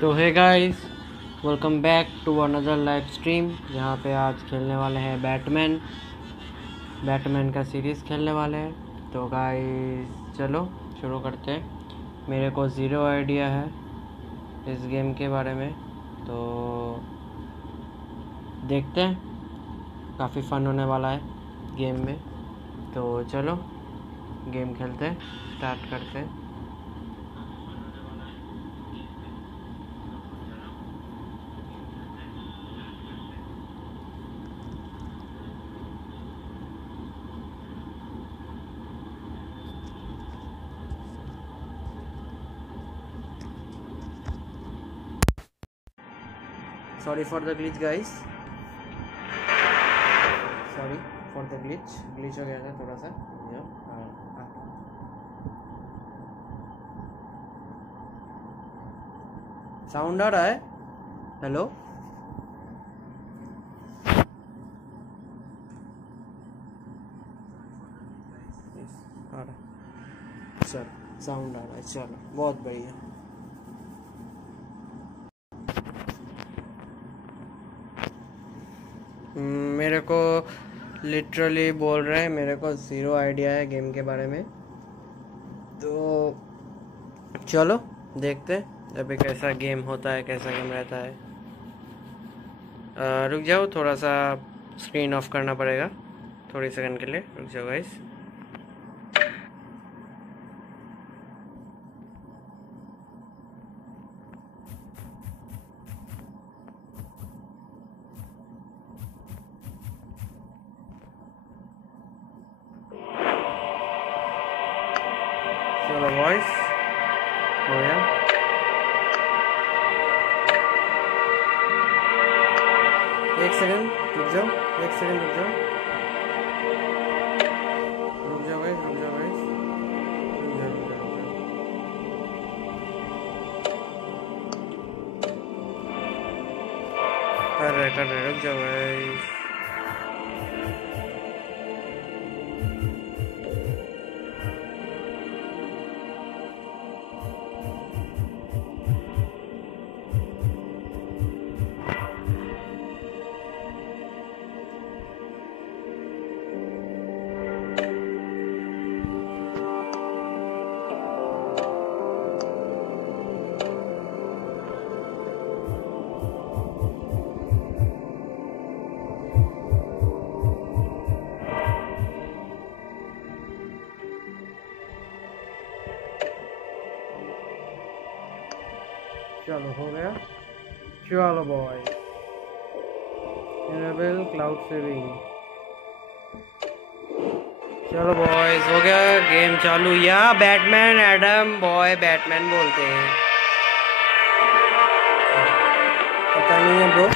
तो है guys, welcome back to another live stream जहाँ पे आज खेलने वाले हैं बैटमैन का सीरीज़ खेलने वाले हैं। तो गाइस चलो शुरू करते हैं। मेरे को ज़ीरो आइडिया है इस गेम के बारे में, तो देखते हैं। काफ़ी फ़न होने वाला है गेम में, तो चलो गेम खेलते हैं, स्टार्ट करते हैं। Sorry for the glitch guys, sorry for the glitch हो गया था थोड़ा सा। साउंड आ रहा है? हेलो आ रहा है, चलो साउंड आ रहा है, चलो बहुत बढ़िया। मेरे को लिटरली बोल रहे हैं, मेरे को ज़ीरो आइडिया है गेम के बारे में, तो चलो देखते हैं अभी कैसा गेम होता है, कैसा गेम रहता है। रुक जाओ, थोड़ा सा स्क्रीन ऑफ करना पड़ेगा थोड़ी सेकंड के लिए, रुक जाओ गाइस। चलो वॉइस हो गया। एक सेकंड रुक जाओ, एक सेकंड रुक जाओ, रुक जाओ गाइस, रुक जाओ गाइस, रुक जाओ, रुक जाओ, रुक जाओ। कर रहे रुक जाओ गाइस। चलो हो गया, चलो बॉय, इनेबल क्लाउड सेविंग। चलो बॉयज हो गया गेम चालू। या बैटमैन एडम बॉय बैटमैन बोलते हैं, पता नहीं है ब्रो,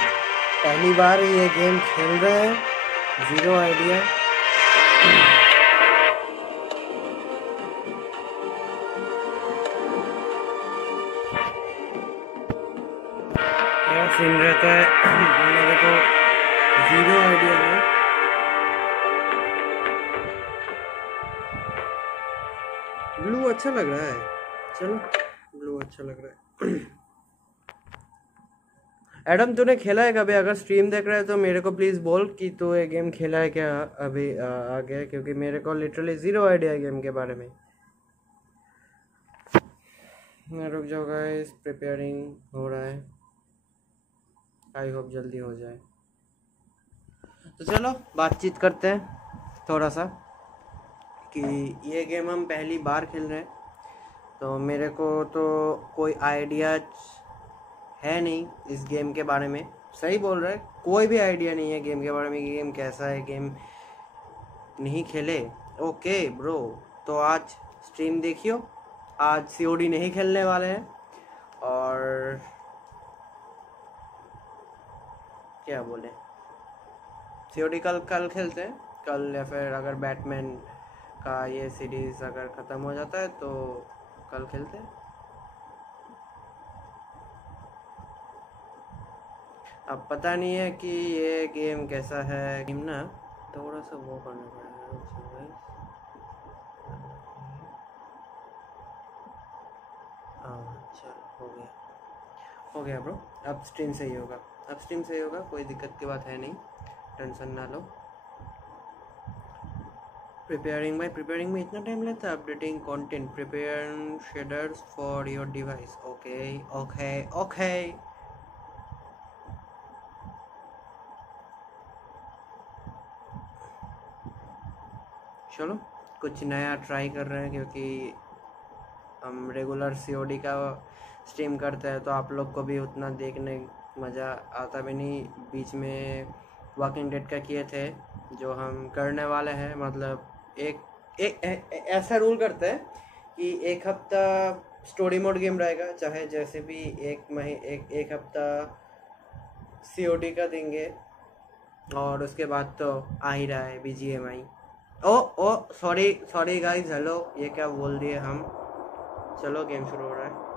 पहली बार ये गेम खेल रहे हैं, ज़ीरो आइडिया। क्या सीन रहता है मेरे को ज़ीरो आइडिया है। ब्लू अच्छा लग रहा है, चलो ब्लू अच्छा लग रहा है। एडम तूने खेला है कभी? अगर स्ट्रीम देख रहा है तो मेरे को प्लीज़ बोल कि तू ये गेम खेला है क्या अभी आगे, क्योंकि मेरे को लिटरली ज़ीरो आइडिया है गेम के बारे में। रुक जाओ गाइस, प्रिपेयरिंग हो रहा है, आई होप जल्दी हो जाए। तो चलो बातचीत करते हैं थोड़ा सा कि ये गेम हम पहली बार खेल रहे हैं, तो मेरे को तो कोई आइडिया है नहीं इस गेम के बारे में। सही बोल रहा है, कोई भी आइडिया नहीं है गेम के बारे में, गेम कैसा है, गेम नहीं खेले। ओके ब्रो, तो आज स्ट्रीम देखियो, आज सीओडी नहीं खेलने वाले हैं, और क्या बोले, सीओडी कल खेलते हैं, कल, या फिर अगर बैटमैन का ये सीरीज़ अगर ख़त्म हो जाता है तो कल खेलते हैं। अब पता नहीं है कि ये गेम कैसा है, गेम ना थोड़ा सा वो करना पड़ेगा। हाँ चलो हो गया। हो गया ब्रो, अब स्ट्रीम से ही होगा, अब स्ट्रीम से ही होगा, कोई दिक्कत की बात है नहीं, टेंशन ना लो। प्रिपेयरिंग में इतना टाइम लेता है? Updating content, prepare shaders for your device. Okay okay okay. चलो कुछ नया ट्राई कर रहे हैं, क्योंकि हम रेगुलर सीओडी का स्ट्रीम करते हैं तो आप लोग को भी उतना देखने मज़ा आता भी नहीं। बीच में वॉकिंग डेड का किए थे, जो हम करने वाले हैं, मतलब ऐसा रूल करते हैं कि एक हफ्ता स्टोरी मोड गेम रहेगा, चाहे जैसे भी एक हफ्ता सीओडी का देंगे, और उसके बाद तो आ ही रहा है बीजीएमआई। ओ सॉरी गाइस, हेलो, ये क्या बोल दिए हम। चलो गेम शुरू हो रहा है।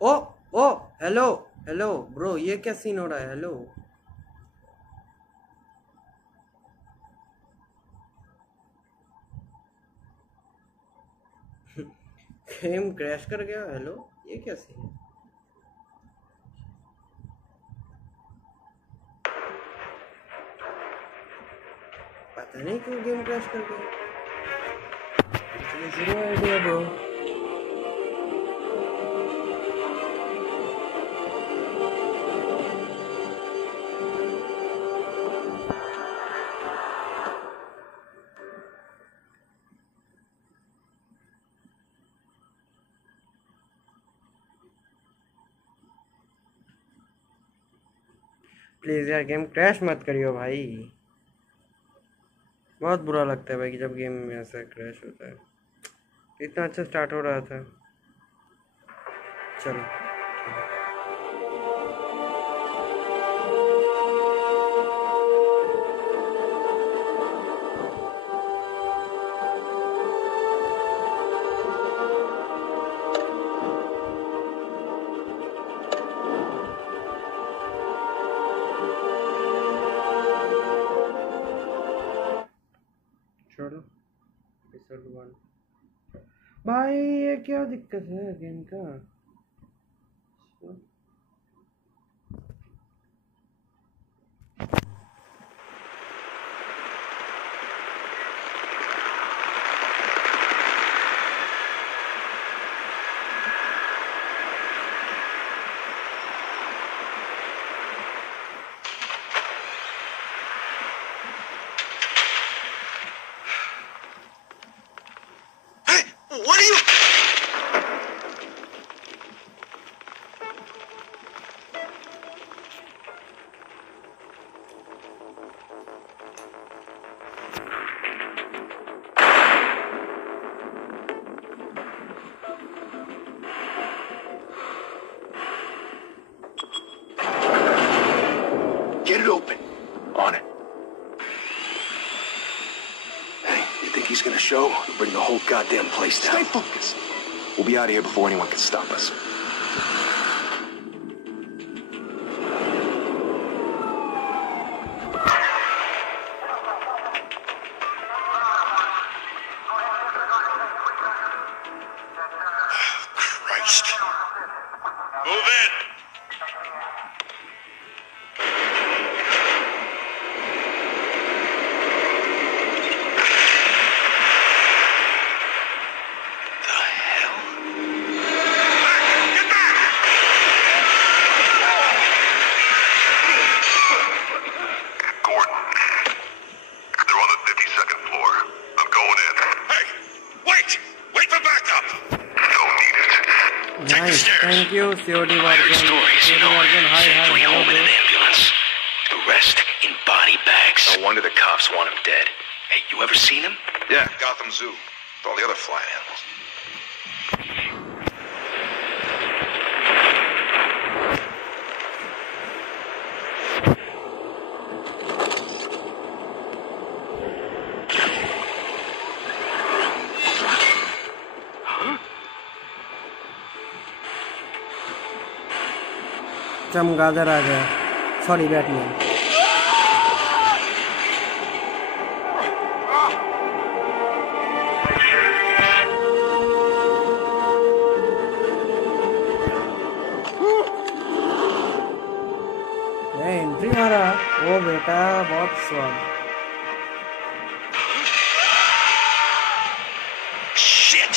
ओ हेलो ब्रो, ये क्या सीन हो रहा है? हेलो, गेम क्रैश कर गया। हेलो, ये क्या सीन है? पता नहीं क्यों गेम क्रैश कर गया। Zero idea bro. प्लीज यार गेम क्रैश मत करियो भाई, बहुत बुरा लगता है भाई कि जब गेम में ऐसा क्रैश होता है। इतना अच्छा स्टार्ट हो रहा था। चलो छोड़ो एपिसोड 1। भाई ये क्या दिक्कत है गेम का? What are you? Get it open. On it. Hey, you think he's gonna show? We'll bring the whole goddamn place down. Stay focused. We'll be out of here before anyone can stop us. Christ. Move in. Thank you, COD Morgan. COD Morgan, hi, hello, bro. The rest in body bags. No wonder the cops want him dead. Hey, you ever seen him? Yeah, Gotham Zoo. With all the other flying animals. चमगादड़ आ गया, sorry Batman. ये entry मारा, ओ बेटा बहुत स्वाद। Shit!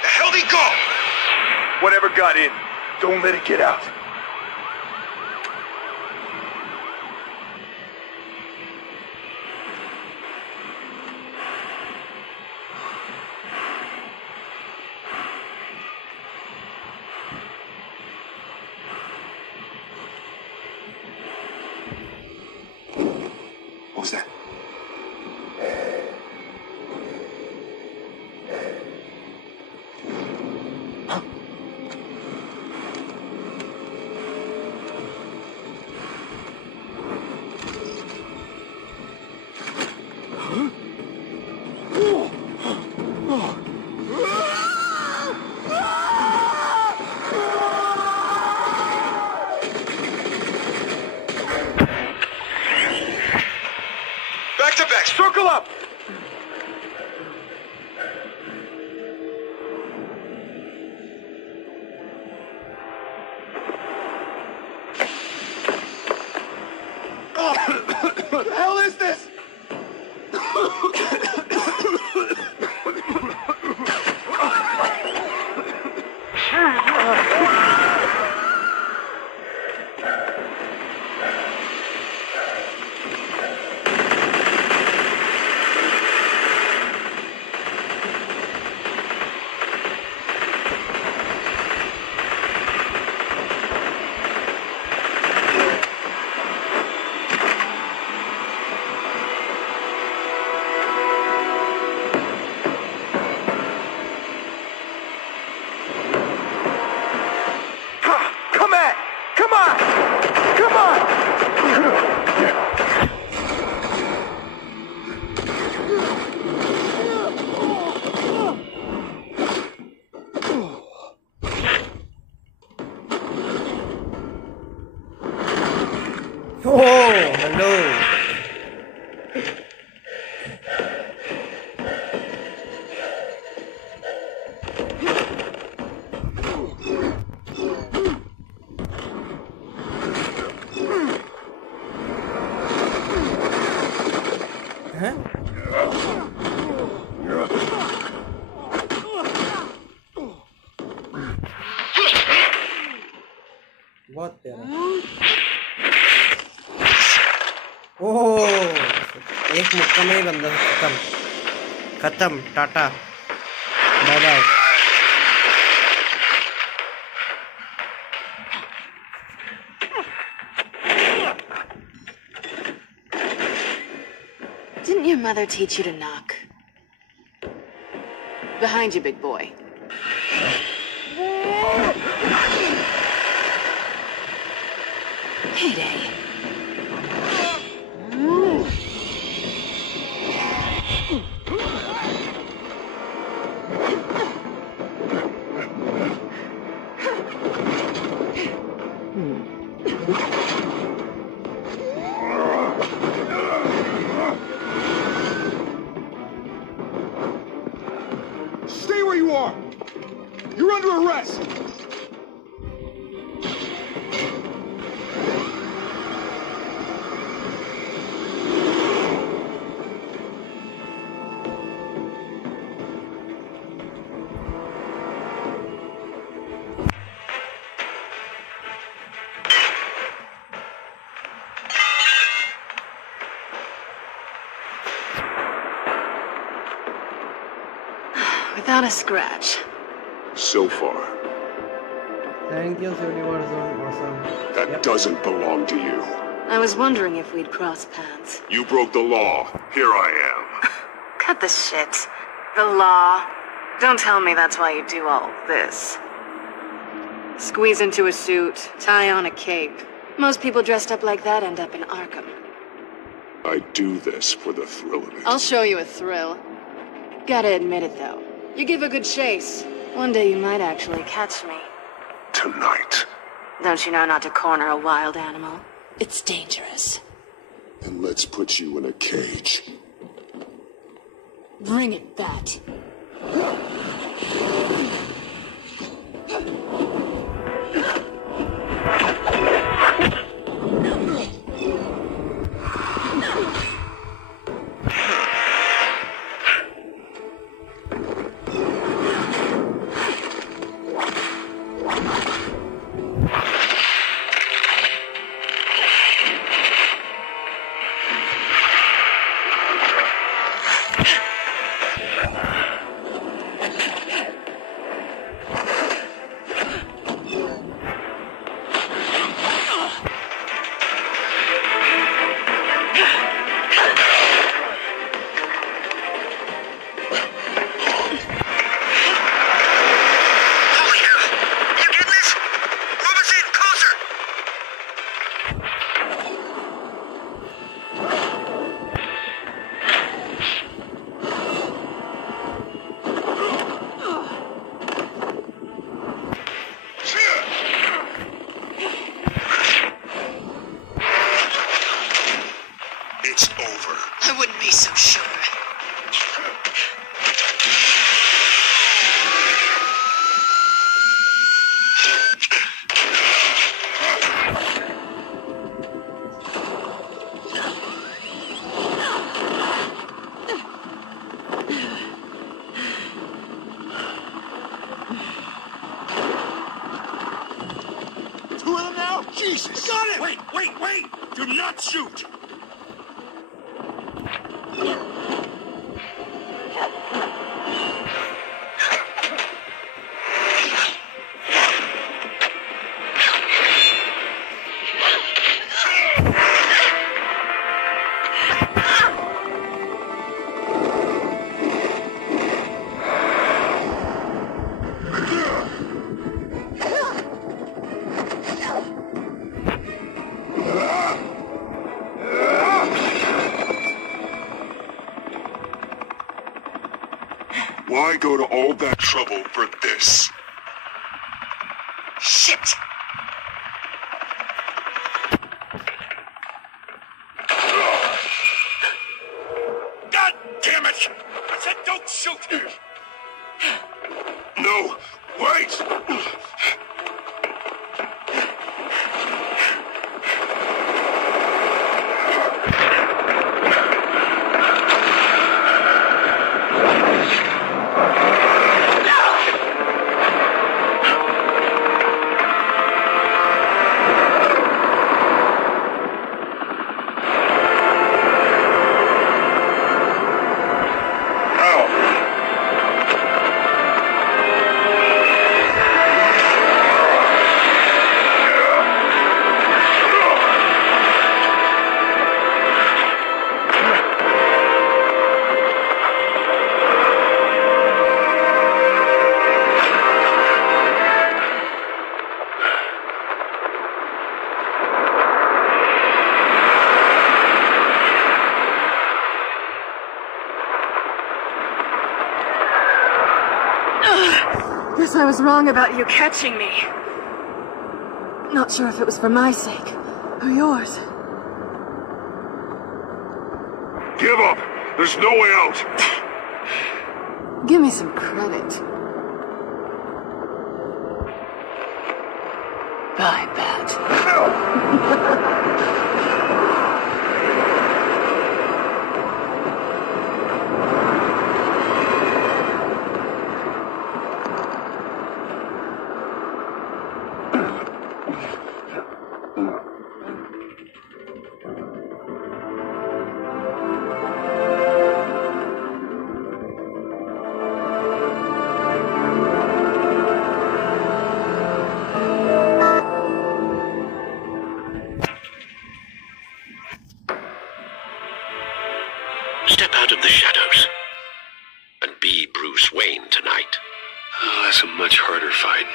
The hell did he go? Whatever got in, don't let it get out. What was that? Back to back. Circle up! What the hell is this? Come on! Come on! Come on! Oh, hello. Huh? बहुत प्यारा। ओह, एक मुक्का में ही बंदा खत्म, tata, bye bye. Didn't your mother teach you to knock? Behind you, big boy. Heyday. Stay where you are! You're under arrest! Without a scratch. So far. Thank you, Universe. Awesome. That doesn't belong to you. I was wondering if we'd cross paths. You broke the law. Here I am. Cut the shit. The law. Don't tell me that's why you do all this. Squeeze into a suit, tie on a cape. Most people dressed up like that end up in Arkham. I do this for the thrill of it. I'll show you a thrill. Gotta admit it, though. You give a good chase. One day you might actually catch me. tonight. Don't you know not to corner a wild animal? It's dangerous. And let's put you in a cage. Bring it, Bat. It's over. I wouldn't be so sure. Two of them now? Jesus! Got him! Wait! Do not shoot! Why go to all that trouble for this? Shit! God damn it! I said don't shoot! No, wait! Guess I was wrong about you catching me. Not sure if it was for my sake or yours. Give up! There's no way out! Give me some credit. Bye, Bat. Step out of the shadows and be Bruce Wayne tonight. Oh, that's a much harder fight.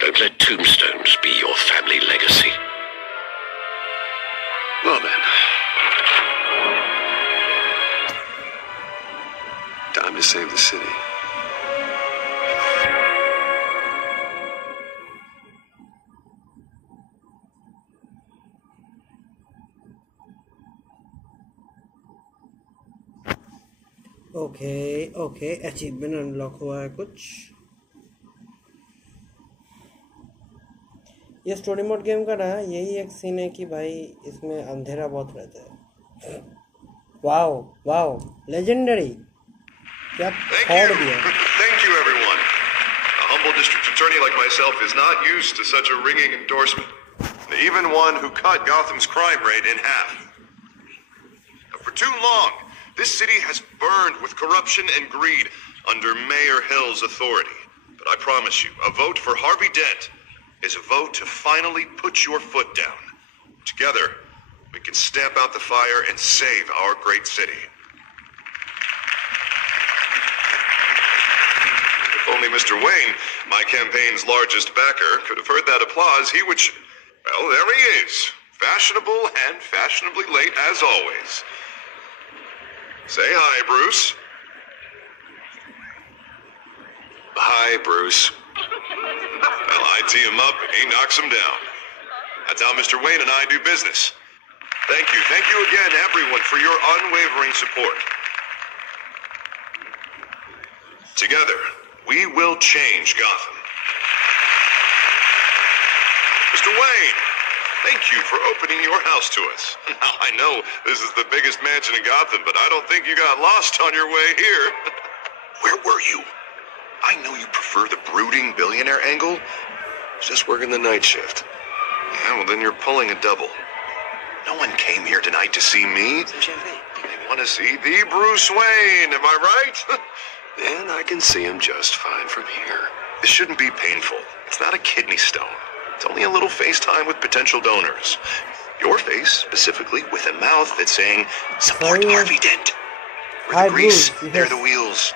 Don't let tombstones be your family legacy. Well then. Time to save the city. Okay achievement unlock हुआ है कुछ। ये story mode game का ना यही एक scene है कि भाई इसमें अंधेरा बहुत रहता है। वाओ लेजेंडरी, क्या छोड़ दिया। Thank you, everyone. A humble district attorney like myself is not used to such a ringing endorsement. Even one who cut Gotham's crime rate in half. For too long, this city has burned with corruption and greed under Mayor Hill's authority. But I promise you, a vote for Harvey Dent is a vote to finally put your foot down. Together, we can stamp out the fire and save our great city. If only Mr. Wayne, my campaign's largest backer, could have heard that applause, he would... Well, there he is. Fashionable and fashionably late as always. Say hi, Bruce. Hi, Bruce. Well, I tee him up and he knocks him down. That's how Mr. Wayne and I do business. Thank you again, everyone, for your unwavering support. Together, we will change Gotham. Mr. Wayne, thank you for opening your house to us. Now, I know this is the biggest mansion in Gotham, but I don't think you got lost on your way here. Where were you? I know you prefer the brooding billionaire angle. Just working the night shift. Yeah, well, then you're pulling a double. No one came here tonight to see me. Some champagne. They want to see the Bruce Wayne, am I right? And I can see him just fine from here. This shouldn't be painful. It's not a kidney stone. It's only a little FaceTime with potential donors. Your face, specifically, with a mouth that's saying, support Harvey Dent. We're the grease, they're the wheels.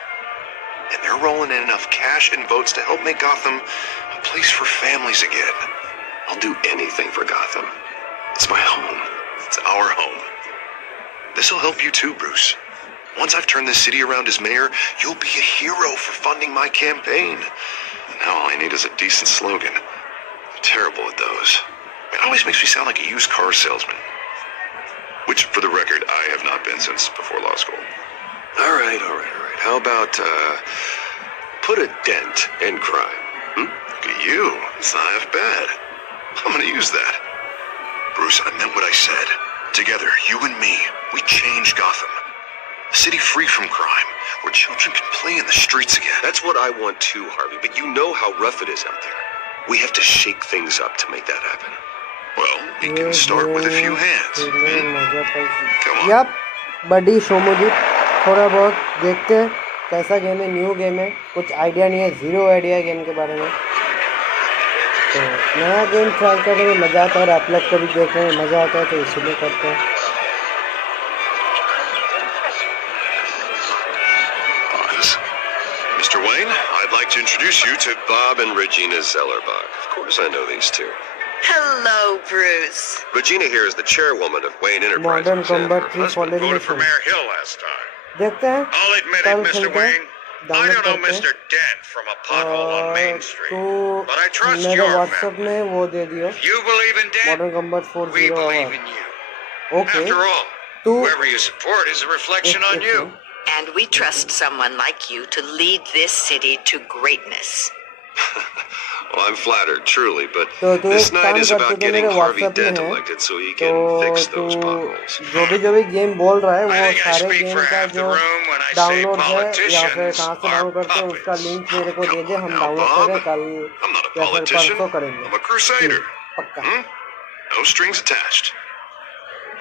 And they're rolling in enough cash and votes to help make Gotham a place for families again. I'll do anything for Gotham. It's my home. It's our home. This'll help you too, Bruce. Once I've turned this city around as mayor, you'll be a hero for funding my campaign. Now all I need is a decent slogan. I'm terrible at those. It always makes me sound like a used car salesman. Which, for the record, I have not been since before law school. All right. How about, put a dent in crime? Look at you. It's not half bad. I'm gonna use that. Bruce, I meant what I said. Together, you and me, we change Gotham. A city free from crime, where children can play in the streets again. That's what I want too, Harvey, but you know how rough it is out there. We have to shake things up to make that happen. Well, we can start with a few hands. Come on. Yep, बड़ी शोमुदी थोड़ा बहुत देखते हैं कैसा game है, new game है, कुछ idea नहीं है, जीरो आइडिया है गेम के बारे में। तो नया गेम ट्राई करने में मज़ा आता है और आप लोग को भी देखने में मज़ा आता है, तो इसलिए करते हैं। Mr. Wayne, I'd like to introduce you to Bob and Regina Zellerbach. Of course I know these two. Hello, Bruce. Regina here is the chairwoman of Wayne Enterprises. Modern Combat and her 3 husband following voted for mission. Mayor Hill last time. देखते हैं I'll admit कल it, Mr. खेलते हैं, Wayne. I download don't know करते हैं। Mr. Dent from a pothole on Main Street, तो but I trust मेरे your WhatsApp family. में वो दे दियो, You believe in Dent? Modern combat 4 We 0 believe in you. Okay After all, तो whoever you support is a reflection on you. And we trust someone like you to lead this city to greatness. Well, I'm flattered, truly, but तो तू this एक night काम is कर, about तू तो getting मेरे Harvey WhatsApp Dent में है, elected so he तो can fix तू those potholes. जो भी गेम बोल रहा है I वो think I सारे speak गेम for का half the जो room when I say download है या फिर politicians कहाँ से are डाउनलोड करते हैं उसका puppets. लिंक मेरे को दे दे, हम Now, डाउनलोड Bob, करें कल I'm not a या फिर politician. परसों करेंगे। I'm a crusader. पक्का। No strings attached.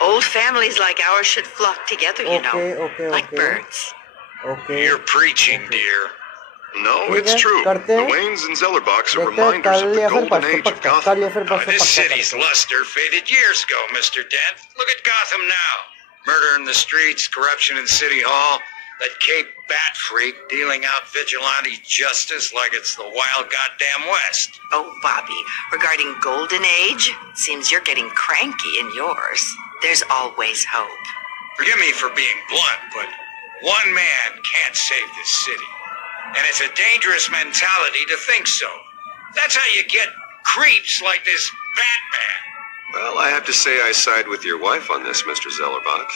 Old families like ours should flock together, you know, Okay, like birds. Okay You're preaching, dear. No, ठीक it's है, true. करते The हैं। Waynes and Zellerbachs are देखते हैं reminders of कल the या फिर golden परसों age of पक्का, Gotham. कल या फिर परसों This पक्का city's करते हैं। luster faded years ago, Mr. Dent. Look at Gotham now. Murder in the streets, corruption in City Hall, that Cape Bat freak dealing out vigilante justice like it's the wild goddamn West. Oh, Bobby, regarding Golden Age, seems you're getting cranky in yours. There's always hope. Forgive me for being blunt, but one man can't save this city. And it's a dangerous mentality to think so. That's how you get creeps like this Batman. Well, I have to say I side with your wife on this, Mr. Zellerbach.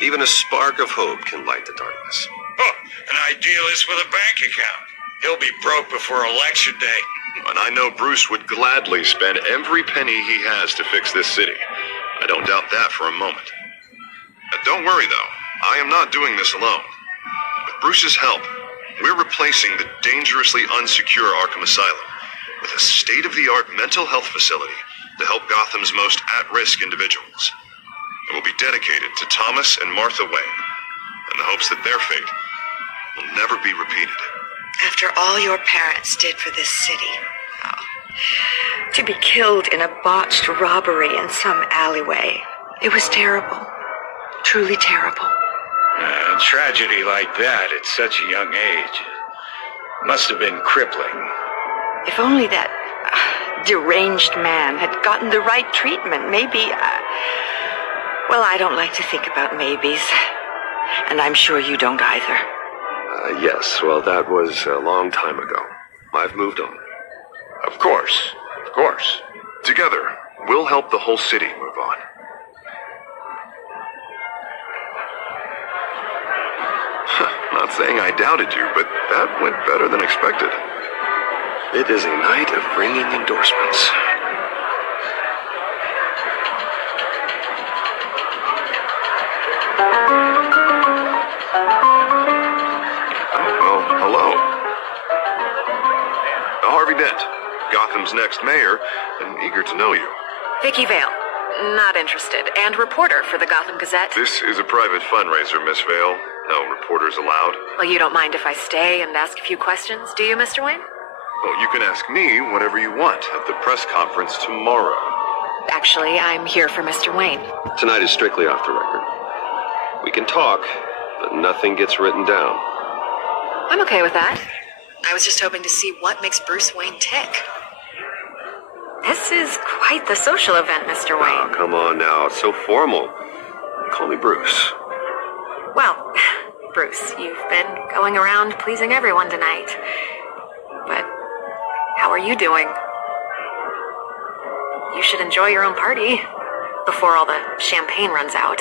Even a spark of hope can light the darkness. Oh, an idealist with a bank account. He'll be broke before Election Day. And I know Bruce would gladly spend every penny he has to fix this city. I don't doubt that for a moment. Don't worry, though. I am not doing this alone. With Bruce's help, we're replacing the dangerously unsecure Arkham Asylum with a state-of-the-art mental health facility to help Gotham's most at-risk individuals. It will be dedicated to Thomas and Martha Wayne, in the hopes that their fate will never be repeated. After all your parents did for this city, oh, to be killed in a botched robbery in some alleyway, it was terrible. Truly terrible. A tragedy like that at such a young age must have been crippling. If only that deranged man had gotten the right treatment, maybe... well, I don't like to think about maybes. And I'm sure you don't either. Yes, well, that was a long time ago. I've moved on. Of course. Of course. Together, we'll help the whole city move on. Not saying I doubted you, but that went better than expected. It is a night of ringing endorsements. Well, hello. Harvey Dent, Gotham's next mayor, and eager to know you. Vicky Vale. Not interested. And reporter for the Gotham Gazette. This is a private fundraiser, Miss Vale. No reporters allowed. Well, you don't mind if I stay and ask a few questions, do you, Mr. Wayne? Well, you can ask me whatever you want at the press conference tomorrow. Actually, I'm here for Mr. Wayne. Tonight is strictly off the record. We can talk, but nothing gets written down. I'm okay with that. I was just hoping to see what makes Bruce Wayne tick. This is quite the social event, Mr. Wayne. Oh, come on now. It's so formal. Call me Bruce. Well, Bruce, you've been going around pleasing everyone tonight. But how are you doing? You should enjoy your own party before all the champagne runs out.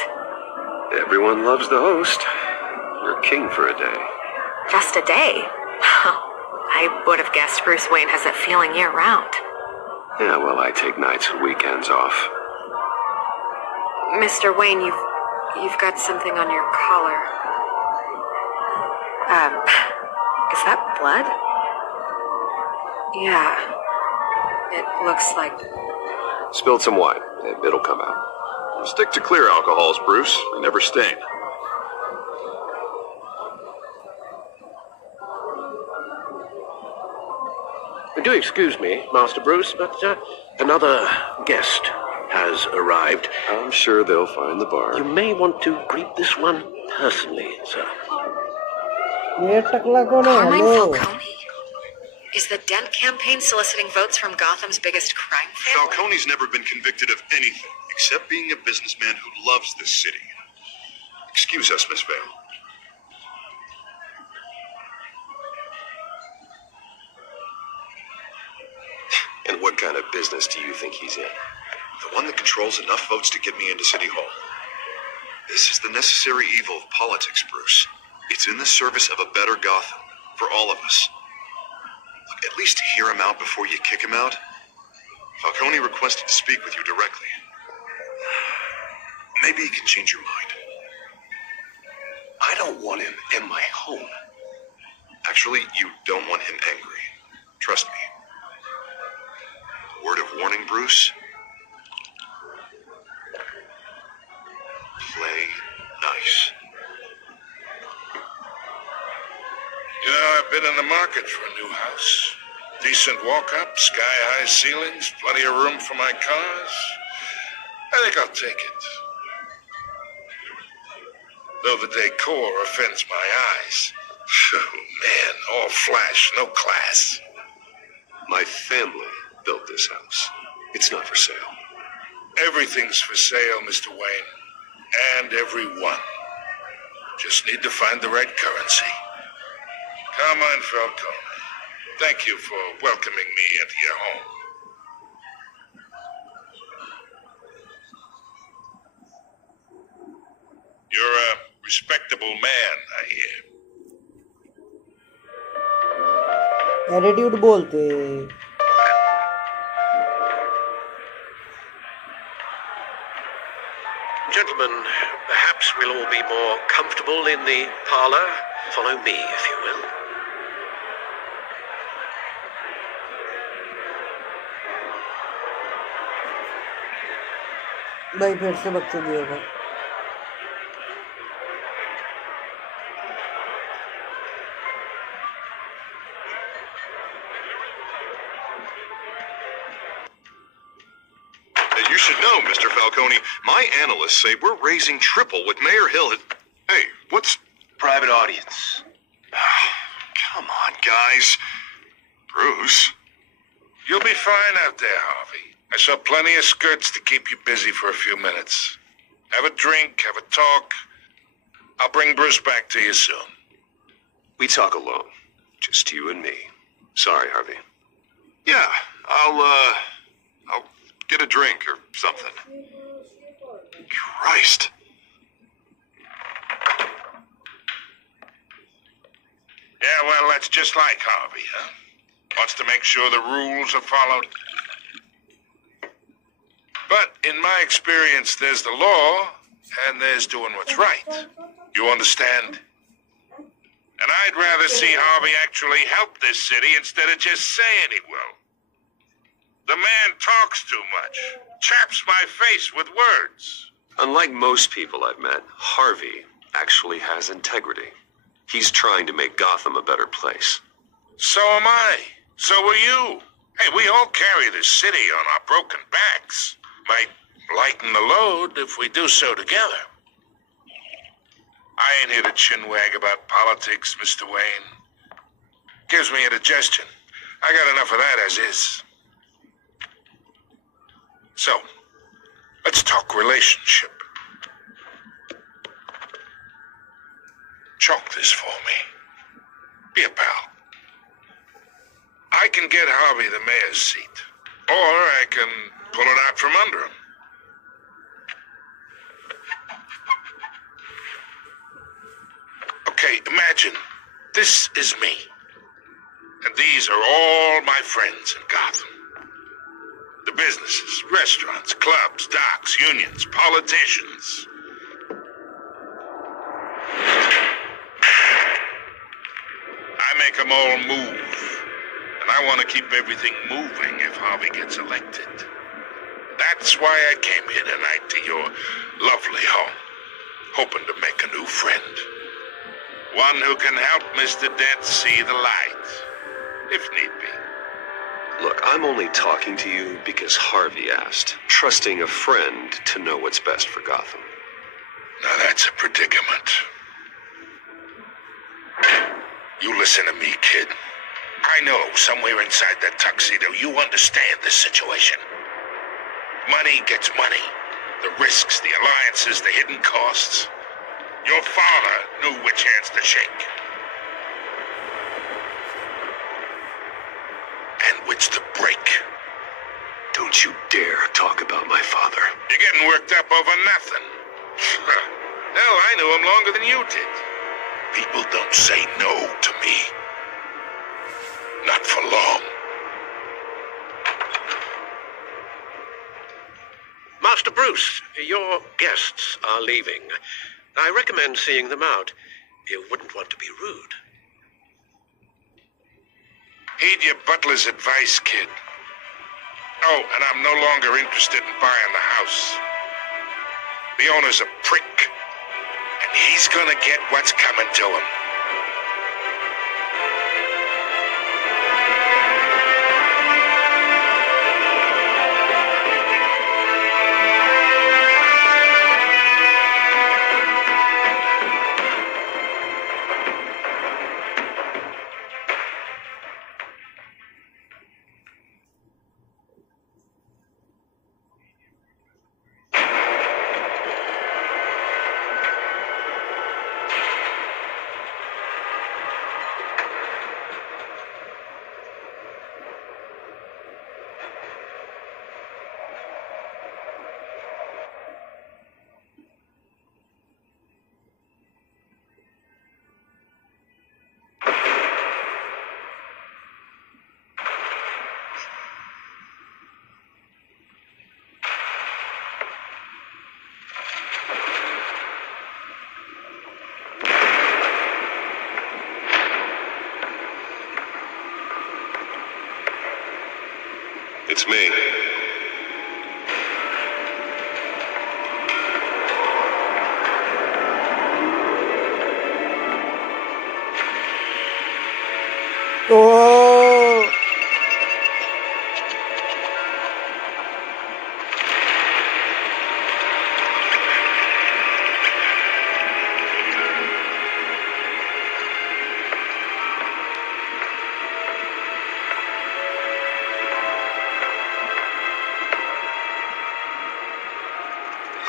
Everyone loves the host. You're king for a day. Just a day? I would have guessed Bruce Wayne has that feeling year-round. Yeah, well, I take nights and weekends off. Mr. Wayne, you've got something on your collar. Is that blood? Yeah. It looks like... Spilled some wine. It'll come out. Stick to clear alcohols, Bruce. They never stain. Do excuse me, Master Bruce, but another guest has arrived. I'm sure they'll find the bar. You may want to greet this one personally, sir. ये टकला कौन है? Carmine Hello. Falcone? Is the Dent campaign soliciting votes from Gotham's biggest crime family? Falcone's never been convicted of anything except being a businessman who loves this city. Excuse us, Miss Vale. And what kind of business do you think he's in? The one that controls enough votes to get me into City Hall. This is the necessary evil of politics, Bruce. It's in the service of a better Gotham, for all of us. Look, at least hear him out before you kick him out. Falcone requested to speak with you directly. Maybe he can change your mind. I don't want him in my home. Actually, you don't want him angry. Trust me. Word of warning, Bruce. Play nice. You know, I've been in the market for a new house. Decent walk-up, sky-high ceilings, plenty of room for my cars. I think I'll take it. Though the decor offends my eyes. Oh, man, all flash, no class. My family built this house. It's not for sale. Everything's for sale, Mr. Wayne. And everyone. Just need to find the right currency. Carmine Falcone, thank you for welcoming me into your home. You're a respectable man, I hear. Attitude बोलते। Gentlemen, perhaps we'll all be more comfortable in the parlor. Follow me, if you will. भाई फिर से बकचोदी होगा। You should know, Mr. Falcone, my analysts say we're raising triple what Mayor Hill had... Hey, what's... Private audience. Come on, guys. Bruce. You'll be fine out there, Harvey. I saw plenty of skirts to keep you busy for a few minutes. Have a drink, have a talk. I'll bring Bruce back to you soon. We talk alone. Just you and me. Sorry, Harvey. Yeah, I'll get a drink or something. Christ. Yeah, well, that's just like Harvey, huh? Wants to make sure the rules are followed. But in my experience, there's the law, and there's doing what's right. You understand? And I'd rather see Harvey actually help this city instead of just saying he will. The man talks too much, chaps my face with words. Unlike most people I've met, Harvey actually has integrity. He's trying to make Gotham a better place. So am I. So are you. Hey, we all carry this city on our broken backs. Might lighten the load if we do so together. I ain't here to chinwag about politics, Mr. Wayne. Gives me indigestion. I got enough of that as is. So, let's talk relationship. Chalk this for me. Be a pal. I can get Harvey the mayor's seat, or I can pull it out from under him. Okay, imagine this is me, and these are all my friends in Gotham. The businesses, restaurants, clubs, docks, unions, politicians. I make them all move. And I want to keep everything moving if Harvey gets elected. That's why I came here tonight to your lovely home, hoping to make a new friend. One who can help Mr. Dent see the light, if need be. Look, I'm only talking to you because Harvey asked, trusting a friend to know what's best for Gotham. Now that's a predicament. You listen to me, kid. I know somewhere inside that tuxedo you understand this situation. Money gets money. The risks, the alliances, the hidden costs. Your father knew which hands to shake. And which to break. Don't you dare talk about my father. You're getting worked up over nothing. Hell, I knew him longer than you did. People don't say no to me. Not for long. Master Bruce, your guests are leaving. I recommend seeing them out. You wouldn't want to be rude. Heed your butler's advice, kid. Oh, and I'm no longer interested in buying the house. The owner's a prick, and he's gonna get what's coming to him. It's me. Oh!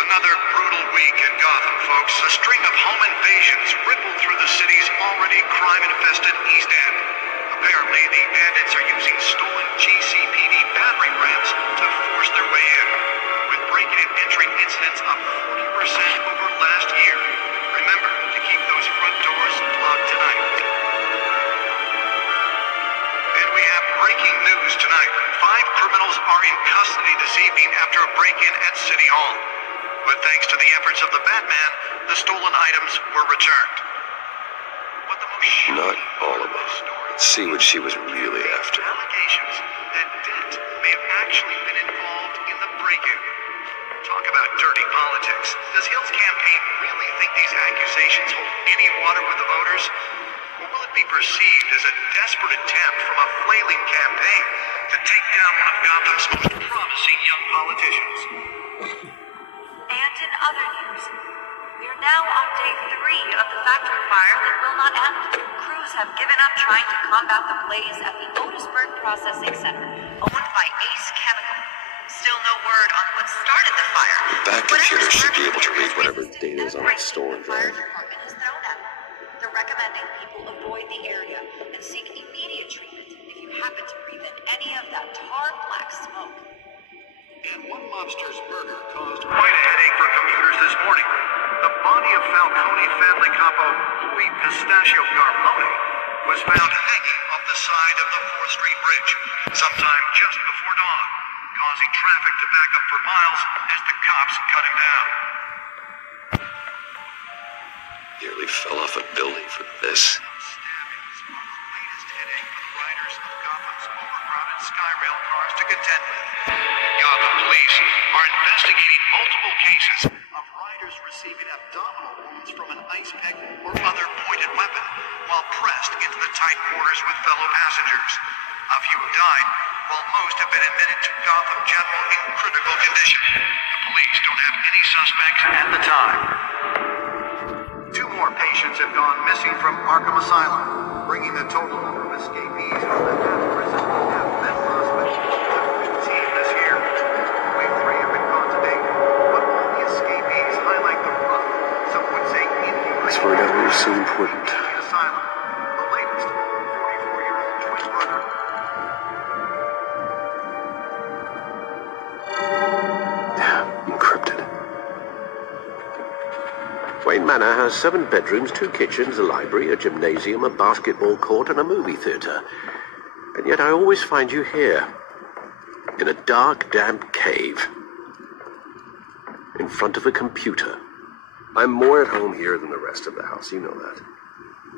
Another brutal week in Gotham, folks. A string of home invasions rippled through the city's already crime-infested East End. Apparently, the bandits are using stolen GCPD battering rams to force their way in, with break-in and entry incidents up 40% over last year. Remember to keep those front doors locked tonight. And we have breaking news tonight. 5 criminals are in custody this evening after a break-in at City Hall. But thanks to the efforts of the Batman, the stolen items were returned. But the most Not all of them. Let's see what she was really after. Allegations that Dent may have actually been involved in the break-in. Talk about dirty politics. Does Hill's campaign really think these accusations hold any water with the voters? Or will it be perceived as a desperate attempt from a flailing campaign to take down one of Gotham's most promising young politicians? And in other news, we are now on day 3 of the factory fire that will not end. Crews have given up trying to combat the blaze at the Otisburg Processing Center, owned by Ace Chemical. Still no word on what started the fire. That computer should be able to read whatever Whatever's data is on that storage the fire drive. department has thrown at them. They're recommending people avoid the area and seek immediate treatment if you happen to breathe in any of that tar black smoke. And one mobster's murder caused quite a headache for commuters this morning. The body of Falcone family capo Louis Pistachio Garmone was found hanging off the side of the 4th Street Bridge sometime just before dawn, causing traffic to back up for miles as the cops cut him down. Nearly fell off a building for this. Stabbings are the latest headache for the riders of Gotham's overcrowded Skyrail cars to contend with. Gotham police are investigating multiple cases of riders receiving abdominal wounds from an ice pick or other pointed weapon while pressed into the tight quarters with fellow passengers. A few have died, while most have been admitted to Gotham General in critical condition. The police don't have any suspects at the time. 2 more patients have gone missing from Arkham Asylum, bringing the total number of escapees from the death prison at mental hospital to 15 this year. Only 3 have been caught to date, but all the escapees highlight the rough, some would say inhumane. Let's find out what's so important. Asylum, the latest, 44-year-old twin brother. Encrypted. Wayne Manor has 7 bedrooms, 2 kitchens, a library, a gymnasium, a basketball court, and a movie theater. And yet I always find you here, in a dark, damp cave, in front of a computer. I'm more at home here than the rest of the house, you know that.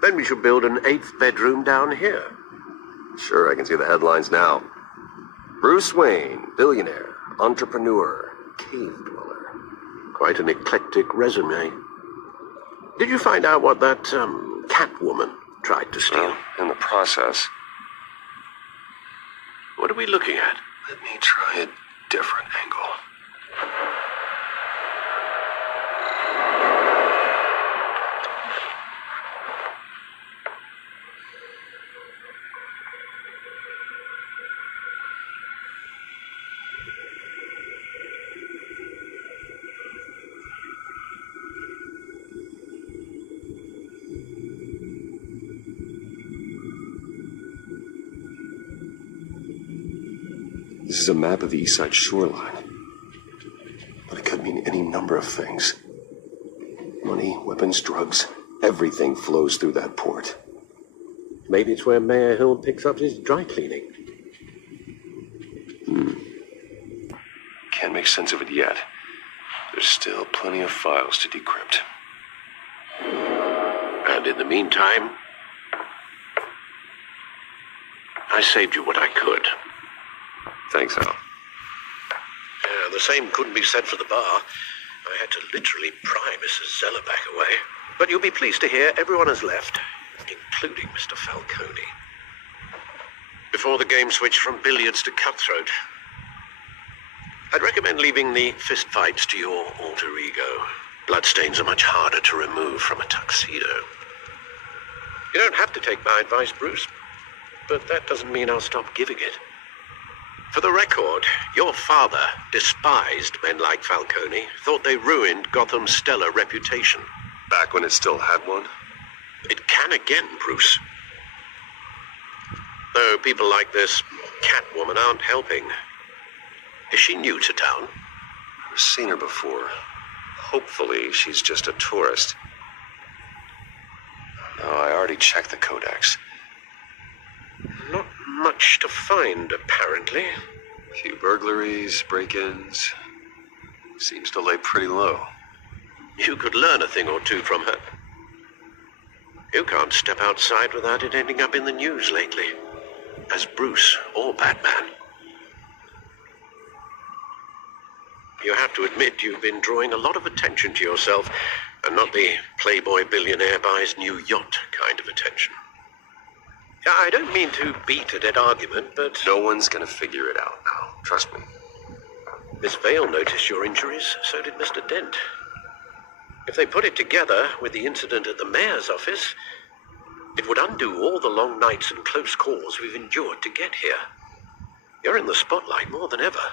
Then we should build an 8th bedroom down here. Sure, I can see the headlines now. Bruce Wayne, billionaire, entrepreneur, cave dweller. Quite an eclectic resume. Did you find out what that, Catwoman tried to steal? Well, in the process. What are we looking at? Let me try a different angle. This is a map of the east side shoreline. But it could mean any number of things. Money, weapons, drugs, everything flows through that port. Maybe it's where Mayor Hill picks up his dry cleaning. Can't make sense of it yet. There's still plenty of files to decrypt. And in the meantime, I saved you what I could. Thanks, Al. The same couldn't be said for the bar. I had to literally pry Mrs. Zeller back away. But you'll be pleased to hear everyone has left, including Mr. Falcone. Before the game switched from billiards to cutthroat, I'd recommend leaving the fistfights to your alter ego. Bloodstains are much harder to remove from a tuxedo. You don't have to take my advice, Bruce, but that doesn't mean I'll stop giving it. For the record, your father despised men like Falcone, thought they ruined Gotham's stellar reputation. Back when it still had one? It can again, Bruce. Though people like this Catwoman aren't helping. Is she new to town? I've seen her before. Hopefully, she's just a tourist. No, I already checked the codex. Not much to find, apparently. A few burglaries, break-ins. Seems to lay pretty low. You could learn a thing or two from her. You can't step outside without it ending up in the news lately. As Bruce or Batman. You have to admit you've been drawing a lot of attention to yourself, and not the playboy billionaire buys new yacht kind of attention. I don't mean to beat a dead argument, but... No one's gonna figure it out now. Trust me. Miss Vale noticed your injuries, so did Mr. Dent. If they put it together with the incident at the mayor's office, it would undo all the long nights and close calls we've endured to get here. You're in the spotlight more than ever.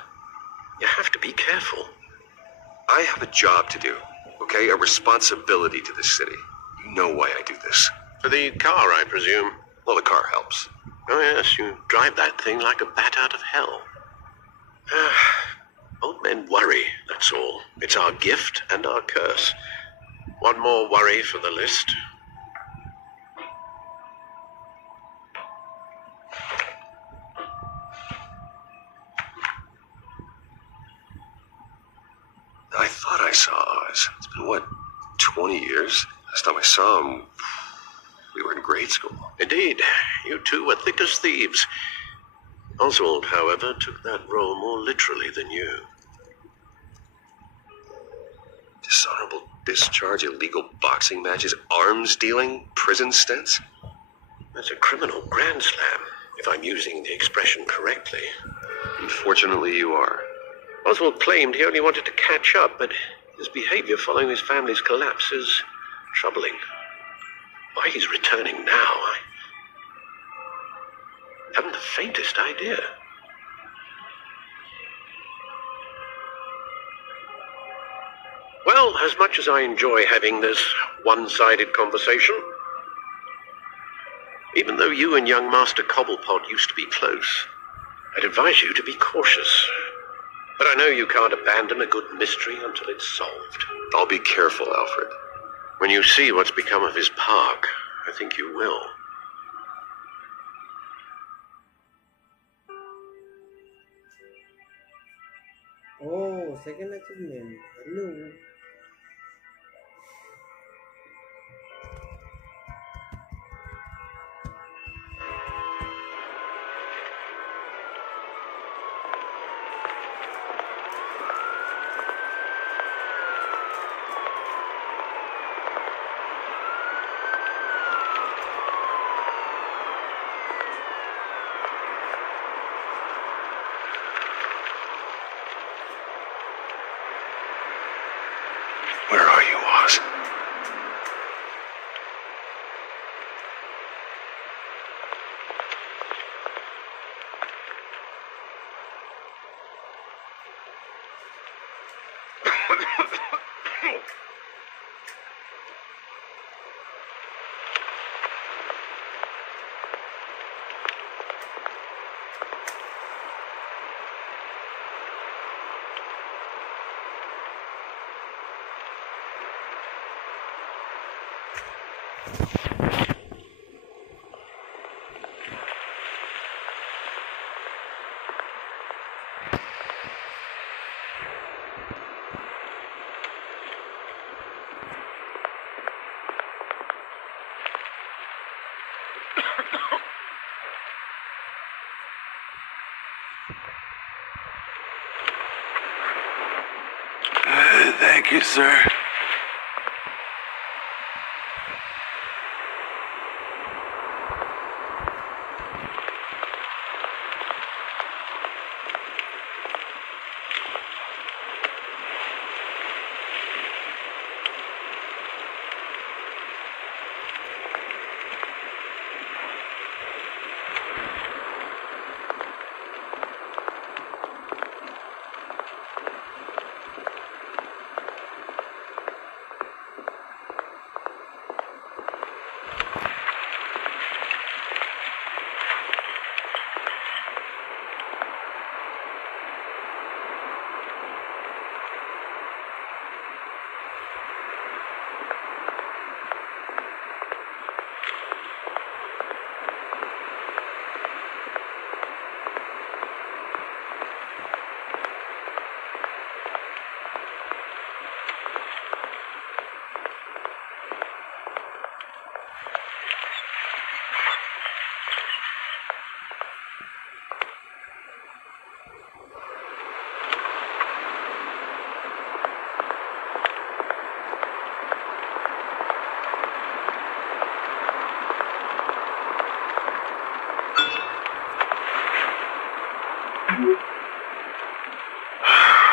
You have to be careful. I have a job to do, okay? A responsibility to this city. You know why I do this. For the car, I presume. Well, the car helps. Oh, yes, you drive that thing like a bat out of hell. Old men worry, that's all. It's our gift and our curse. One more worry for the list. I thought I saw Oz. It's been, what, 20 years? Last time I saw him, we were in grade school. Indeed, you two were thick as thieves. Oswald, however, took that role more literally than you. Dishonorable discharge, illegal boxing matches, arms dealing, prison stints? That's a criminal grand slam, if I'm using the expression correctly. Unfortunately, you are. Oswald claimed he only wanted to catch up, but his behavior following his family's collapse is troubling. Why he's returning now, I haven't the faintest idea. Well, as much as I enjoy having this one-sided conversation, even though you and young Master Cobblepot used to be close, I'd advise you to be cautious. But I know you can't abandon a good mystery until it's solved. I'll be careful, Alfred. When you see what's become of his park, I think you will. Oh, second achievement. Hello. Where are you, Oz? Thank you, sir.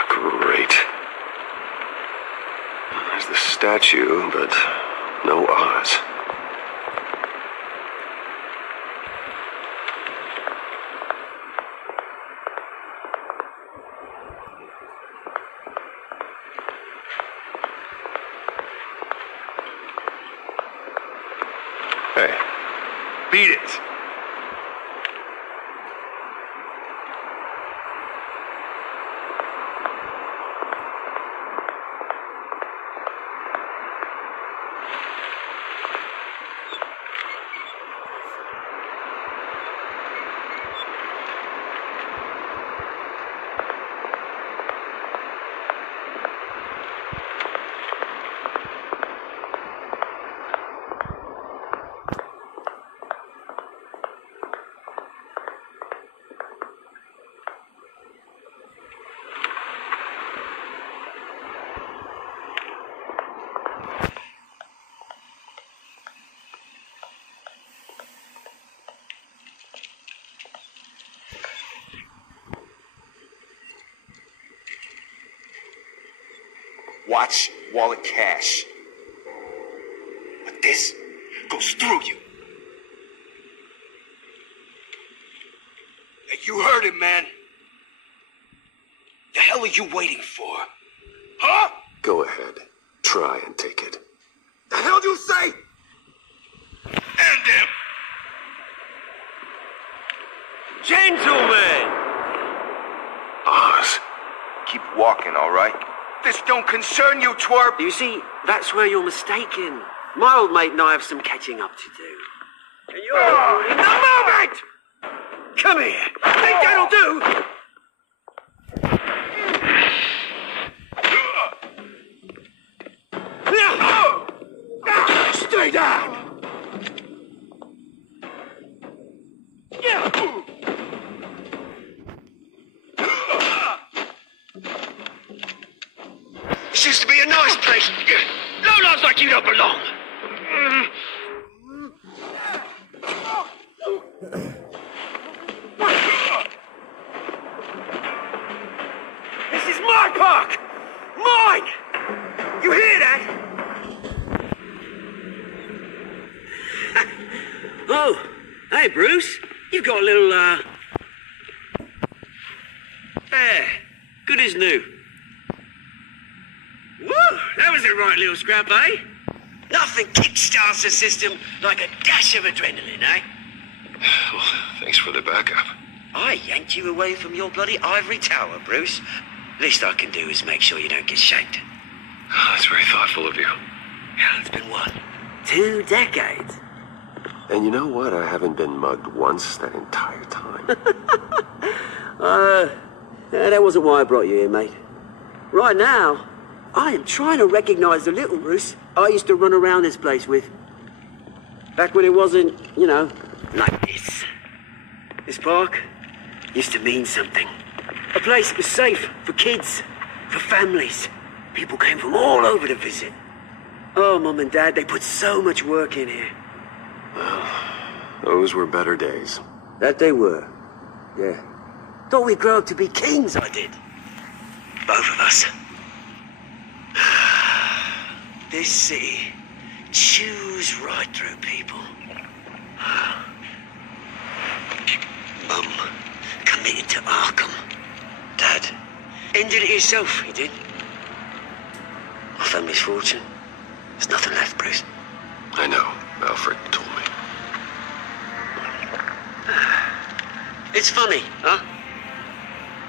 Great. There's the statue, but no Oz. Hey, beat it. Watch wallet cash. But this goes through you. Hey, you heard it, man. The hell are you waiting for? Huh? Go ahead. Try and take it. The hell do you say? End him! Gentlemen! Oz. Keep walking, all right? This don't concern you, twerp. You see, that's where you're mistaken. My old mate and I have some catching up to do. And you're in the moment! Come here. Think that'll do? Stay down! This used to be a nice place. Lowlifes like you don't belong. This is my park! Mine! You hear that? Oh, hey, Bruce. You've got a little, There. Good as new. Woo! That was a right little scrap, eh? Nothing kickstarts the system like a dash of adrenaline, eh? Well, thanks for the backup. I yanked you away from your bloody ivory tower, Bruce. Least I can do is make sure you don't get shanked. Oh, that's very thoughtful of you. Yeah, it's been what? 2 decades? And you know what? I haven't been mugged once that entire time. That wasn't why I brought you here, mate. Right now, I am trying to recognize the little Bruce I used to run around this place with. Back when it wasn't, you know, like this. This park used to mean something. A place that was safe for kids, for families, People came from all over to visit. Oh, Mum and Dad, they put so much work in here. Well, those were better days. That they were. Yeah. Thought we'd grow up to be kings, I did. Both of us. This city chews right through people. Mum committed to Arkham. Dad ended it himself, he did. My family's fortune. There's nothing left, Bruce. I know. Alfred told me. It's funny, huh?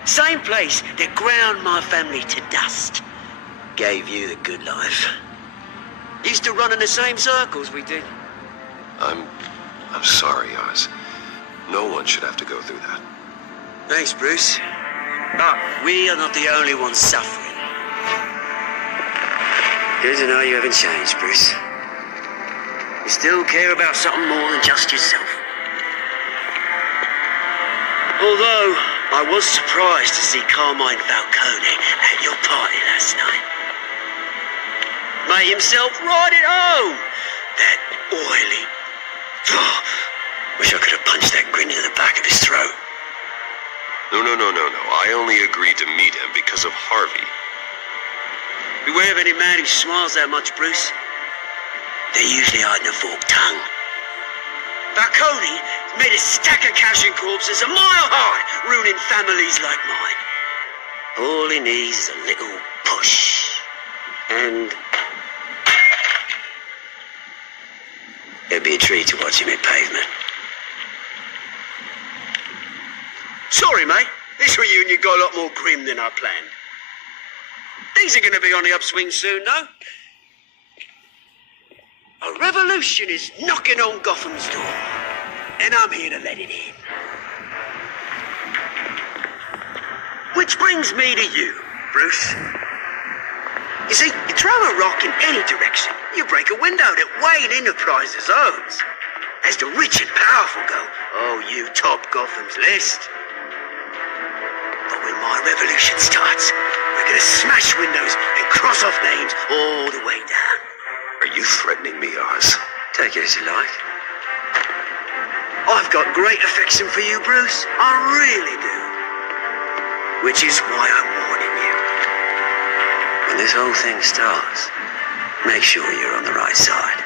Same place that ground my family to dust gave you the good life. Used to run in the same circles we did. I'm sorry, Oz. No one should have to go through that. Thanks, Bruce. But we are not the only ones suffering. Good to know you haven't changed, Bruce. You still care about something more than just yourself. Although, I was surprised to see Carmine Falcone at your party last night. Made himself right at home. That oily... Oh, wish I could have punched that grin into the back of his throat. No. I only agreed to meet him because of Harvey. Beware of any man who smiles that much, Bruce. They're usually hiding a forked tongue. Falcone made a stack of casual corpses a mile high, ruining families like mine. All he needs is a little push. And... it'd be a treat to watch him hit pavement. Sorry, mate. This reunion got a lot more grim than I planned. Things are going to be on the upswing soon, no? A revolution is knocking on Gotham's door, and I'm here to let it in. Which brings me to you, Bruce. You see, you throw a rock in any direction, you break a window that Wayne Enterprises owns. As the rich and powerful go, oh, you top Gotham's list. But when my revolution starts, we're gonna smash windows and cross off names all the way down. Are you threatening me, Oz? Take it as you like. I've got great affection for you, Bruce. I really do. Which is why I'm warning you. When this whole thing starts, make sure you're on the right side.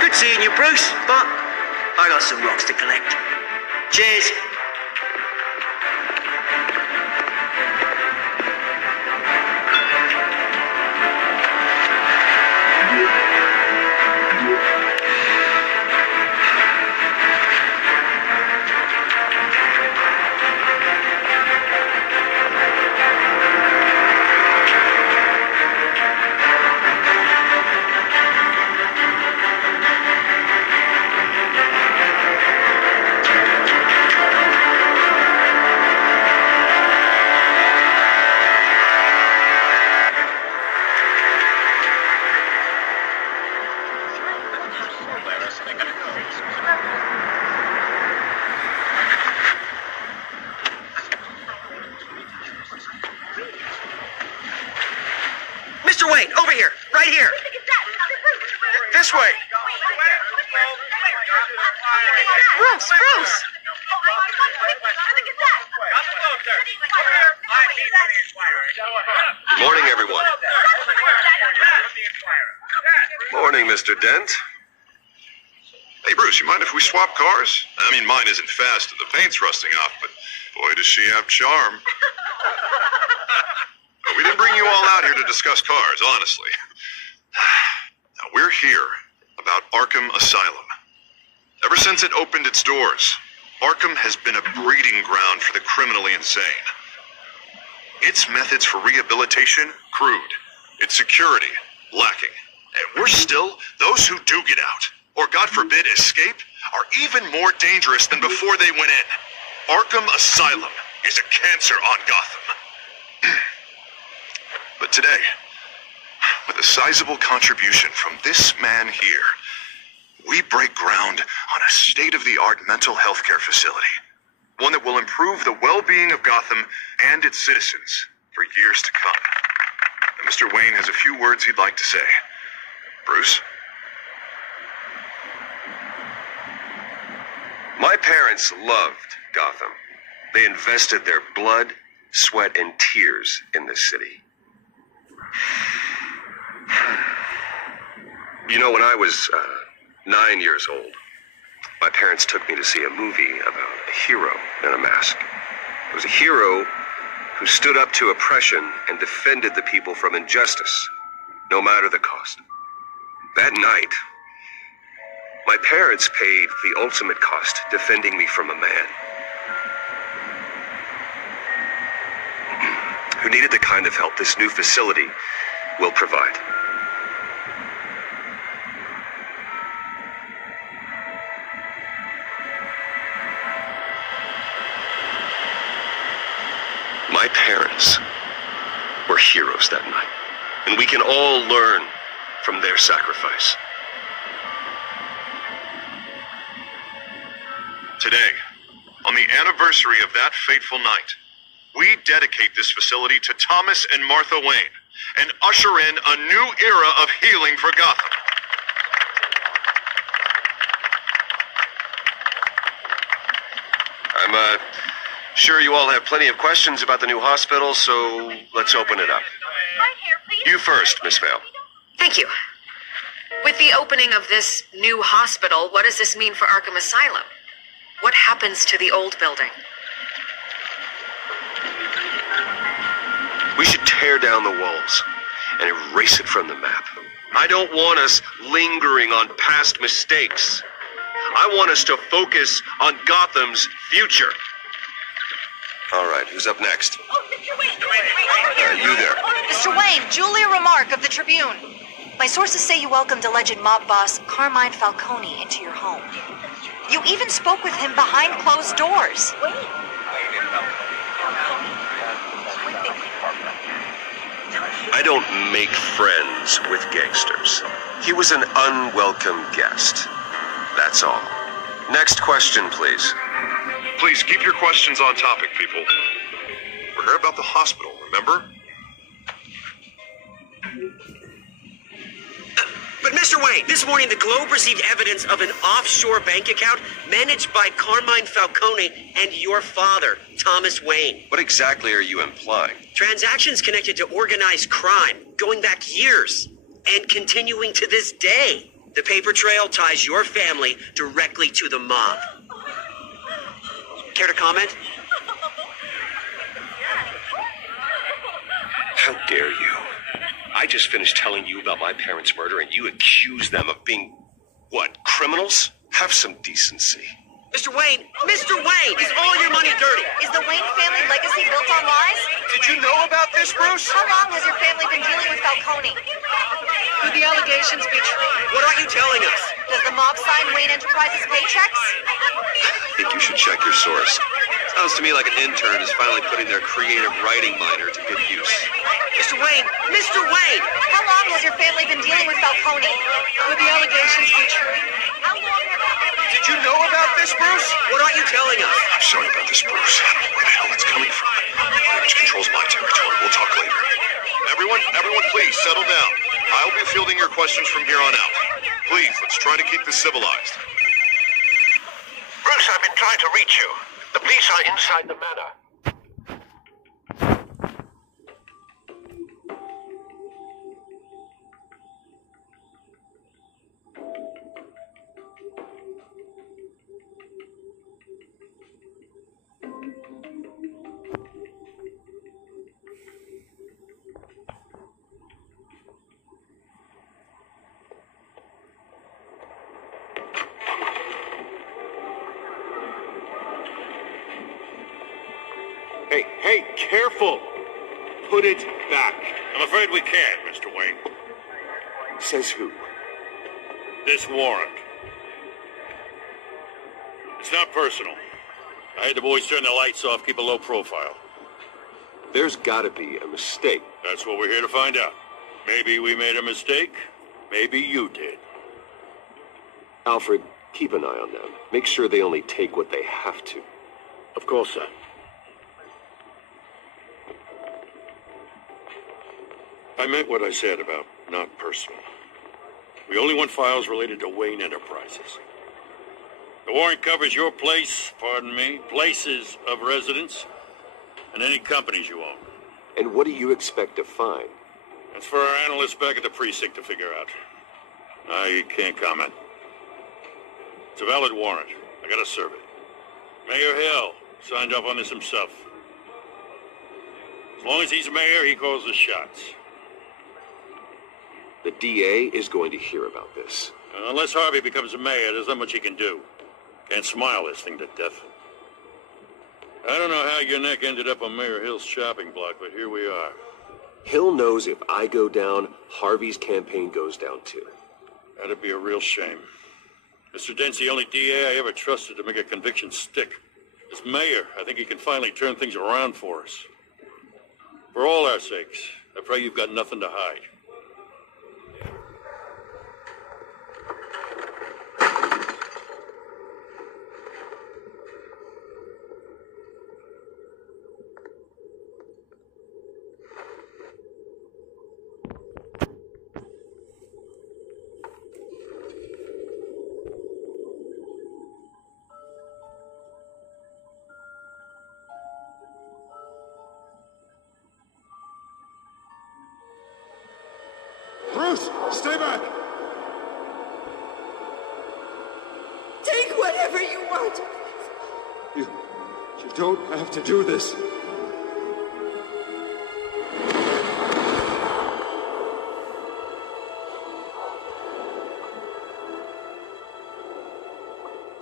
Good seeing you, Bruce, but I got some rocks to collect. Cheers. Mr. Wayne, over here, right here. This way. Bruce, Bruce! Good morning, everyone. Morning, Mr. Dent. Hey, Bruce, you mind if we swap cars? I mean, mine isn't fast and the paint's rusting off, but boy, does she have charm. We didn't bring you all out here to discuss cars, honestly. Now, we're here about Arkham Asylum. Ever since it opened its doors, Arkham has been a breeding ground for the criminally insane. Its methods for rehabilitation, crude. Its security, lacking. And worse still, those who do get out, or God forbid escape, are even more dangerous than before they went in. Arkham Asylum is a cancer on Gotham. But today, with a sizable contribution from this man here, we break ground on a state-of-the-art mental health care facility. One that will improve the well-being of Gotham and its citizens for years to come. And Mr. Wayne has a few words he'd like to say. Bruce? My parents loved Gotham. They invested their blood, sweat, and tears in this city. You know, when I was 9 years old, my parents took me to see a movie about a hero in a mask. It was a hero who stood up to oppression and defended the people from injustice, no matter the cost. That night, my parents paid the ultimate cost defending me from a man who needed the kind of help this new facility will provide. My parents were heroes that night, and we can all learn from their sacrifice. Today, on the anniversary of that fateful night, we dedicate this facility to Thomas and Martha Wayne and usher in a new era of healing for Gotham. I'm sure you all have plenty of questions about the new hospital, so let's open it up. You first, Miss Vale. Thank you. With the opening of this new hospital, what does this mean for Arkham Asylum? What happens to the old building? We should tear down the walls and erase it from the map. I don't want us lingering on past mistakes. I want us to focus on Gotham's future. All right, who's up next? You there. Mr. Wayne, Julia Remark of the Tribune. My sources say you welcomed alleged mob boss Carmine Falcone into your home. You even spoke with him behind closed doors. I don't make friends with gangsters. He was an unwelcome guest. That's all. Next question, please. Please keep your questions on topic, people. We're here about the hospital, remember? But Mr. Wayne, this morning the Globe received evidence of an offshore bank account managed by Carmine Falcone and your father, Thomas Wayne. What exactly are you implying? Transactions connected to organized crime, going back years, and continuing to this day. The paper trail ties your family directly to the mob. Care to comment? How dare you? I just finished telling you about my parents' murder, and you accuse them of being, what, criminals? Have some decency. Mr. Wayne, is all your money dirty? Is the Wayne family legacy built on lies? Did you know about this, Bruce? How long has your family been dealing with Falcone? Could the allegations be true? What aren't you telling us? Does the mob sign Wayne Enterprises paychecks? I think you should check your source. Sounds to me like an intern is finally putting their creative writing minor to good use. Mr. Wayne! How long has your family been dealing with Falcone? Could the allegations be true? Did you know about this, Bruce? What aren't you telling us? I'm sorry about this, Bruce. I don't know where the hell it's coming from. Damage controls my territory. We'll talk later. Everyone, please, settle down. I'll be fielding your questions from here on out. Please, let's try to keep this civilized. Bruce, I've been trying to reach you. The police are inside the manor. Hey, careful! Put it back. I'm afraid we can't, Mr. Wayne. Says who? This warrant. It's not personal. I had the boys turn the lights off, keep a low profile. There's gotta be a mistake. That's what we're here to find out. Maybe we made a mistake. Maybe you did. Alfred, keep an eye on them. Make sure they only take what they have to. Of course, sir. I meant what I said about not personal. We only want files related to Wayne Enterprises. The warrant covers your place, pardon me, places of residence, and any companies you own. And what do you expect to find? That's for our analysts back at the precinct to figure out. I can't comment. It's a valid warrant. I gotta serve it. Mayor Hill signed up on this himself. As long as he's mayor, he calls the shots. The DA is going to hear about this. Unless Harvey becomes a mayor, there's not much he can do. Can't smile this thing to death. I don't know how your neck ended up on Mayor Hill's shopping block, but here we are. Hill knows if I go down, Harvey's campaign goes down too. That'd be a real shame. Mr. Dent's the only DA I ever trusted to make a conviction stick. As mayor, I think he can finally turn things around for us. For all our sakes, I pray you've got nothing to hide. Bruce, stay back! Take whatever you want. You don't have to do this.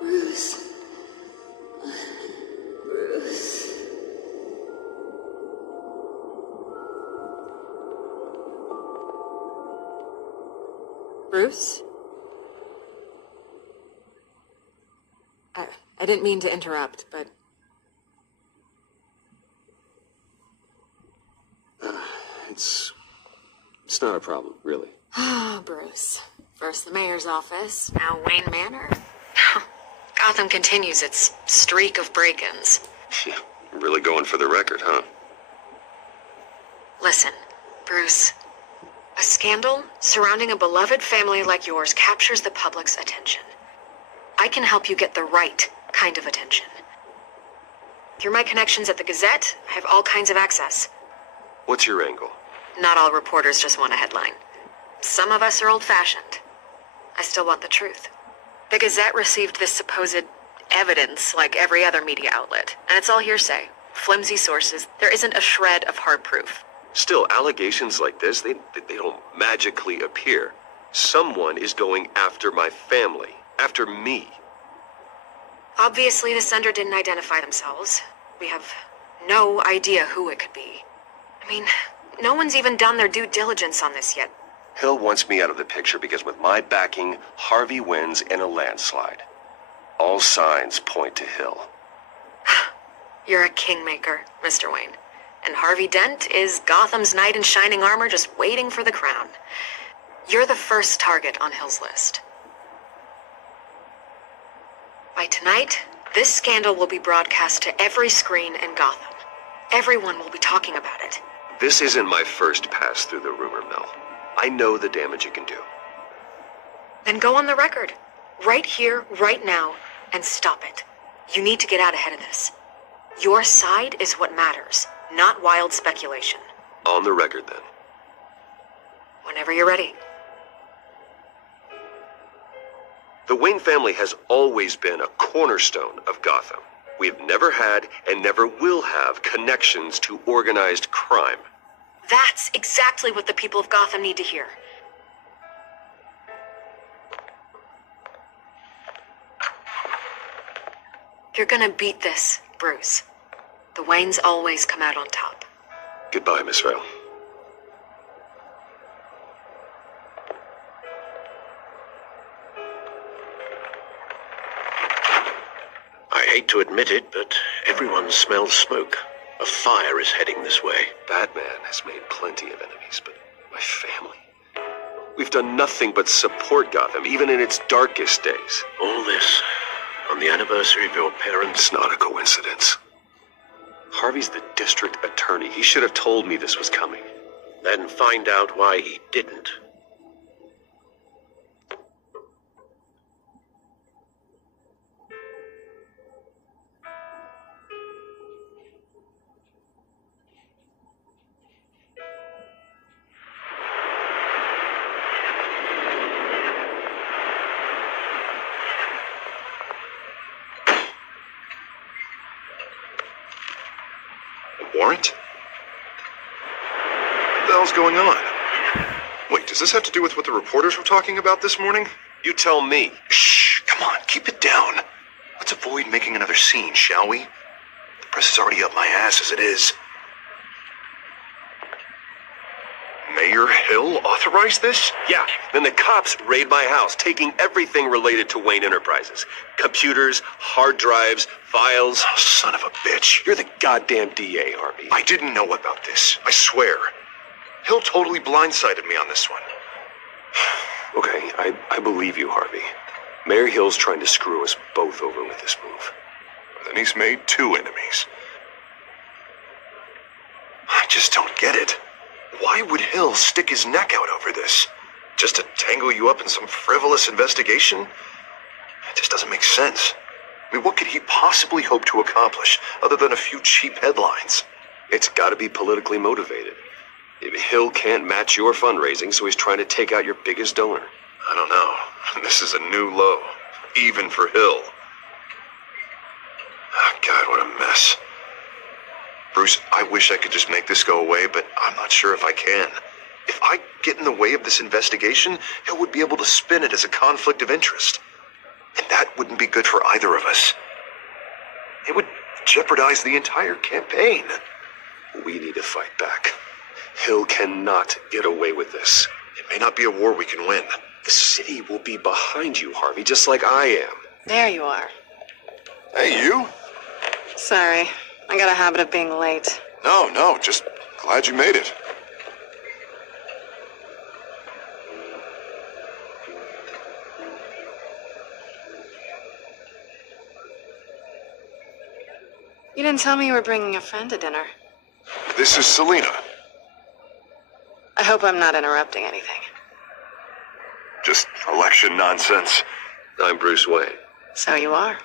Bruce. Bruce. Bruce? I didn't mean to interrupt, but... It's not a problem, really. Ah, Bruce. First the mayor's office, now Wayne Manor. Gotham continues its streak of break-ins. Yeah, really going for the record, huh? Listen, Bruce. A scandal surrounding a beloved family like yours captures the public's attention. I can help you get the right kind of attention. Through my connections at the Gazette, I have all kinds of access. What's your angle? Not all reporters just want a headline. Some of us are old-fashioned. I still want the truth. The Gazette received this supposed evidence like every other media outlet, and it's all hearsay. Flimsy sources. There isn't a shred of hard proof. Still, allegations like this, they don't magically appear. Someone is going after my family, after me. Obviously, the sender didn't identify themselves. We have no idea who it could be. I mean, no one's even done their due diligence on this yet. Hill wants me out of the picture because with my backing, Harvey wins in a landslide. All signs point to Hill. You're a kingmaker, Mr. Wayne. And Harvey Dent is Gotham's knight in shining armor just waiting for the crown. You're the first target on Hill's list. By tonight, this scandal will be broadcast to every screen in Gotham. Everyone will be talking about it. This isn't my first pass through the rumor mill. I know the damage it can do. Then go on the record. Right here, right now, and stop it. You need to get out ahead of this. Your side is what matters, not wild speculation. On the record, then. Whenever you're ready. The Wayne family has always been a cornerstone of Gotham. We have never had and never will have connections to organized crime. That's exactly what the people of Gotham need to hear. You're gonna beat this, Bruce. The Waynes always come out on top. Goodbye, Miss Vale. I hate to admit it, but everyone smells smoke. A fire is heading this way. Batman has made plenty of enemies, but my family... We've done nothing but support Gotham, even in its darkest days. All this on the anniversary of your parents? Not a coincidence. Harvey's the district attorney. He should have told me this was coming. Then find out why he didn't. Warrant? What the hell's going on? Wait, does this have to do with what the reporters were talking about this morning? You tell me. Shh, come on, keep it down. Let's avoid making another scene, shall we? The press is already up my ass as it is. Mayor Hill authorized this? Yeah, then the cops raid my house, taking everything related to Wayne Enterprises. Computers, hard drives, files. Oh, son of a bitch. You're the goddamn DA, Harvey. I didn't know about this, I swear. Hill totally blindsided me on this one. Okay, I believe you, Harvey. Mayor Hill's trying to screw us both over with this move. Then he's made two enemies. I just don't get it. Why would Hill stick his neck out over this? Just to tangle you up in some frivolous investigation? It just doesn't make sense. I mean, what could he possibly hope to accomplish other than a few cheap headlines? It's got to be politically motivated. Hill can't match your fundraising, so he's trying to take out your biggest donor. I don't know. This is a new low, even for Hill. Oh, God, what a mess. Bruce, I wish I could just make this go away, but I'm not sure if I can. If I get in the way of this investigation, Hill would be able to spin it as a conflict of interest. And that wouldn't be good for either of us. It would jeopardize the entire campaign. We need to fight back. Hill cannot get away with this. It may not be a war we can win. The city will be behind you, Harvey, just like I am. There you are. Hey, you? Sorry. I got a habit of being late. No, just glad you made it. You didn't tell me you were bringing a friend to dinner. This is Selena. I hope I'm not interrupting anything. Just election nonsense. I'm Bruce Wayne. So you are.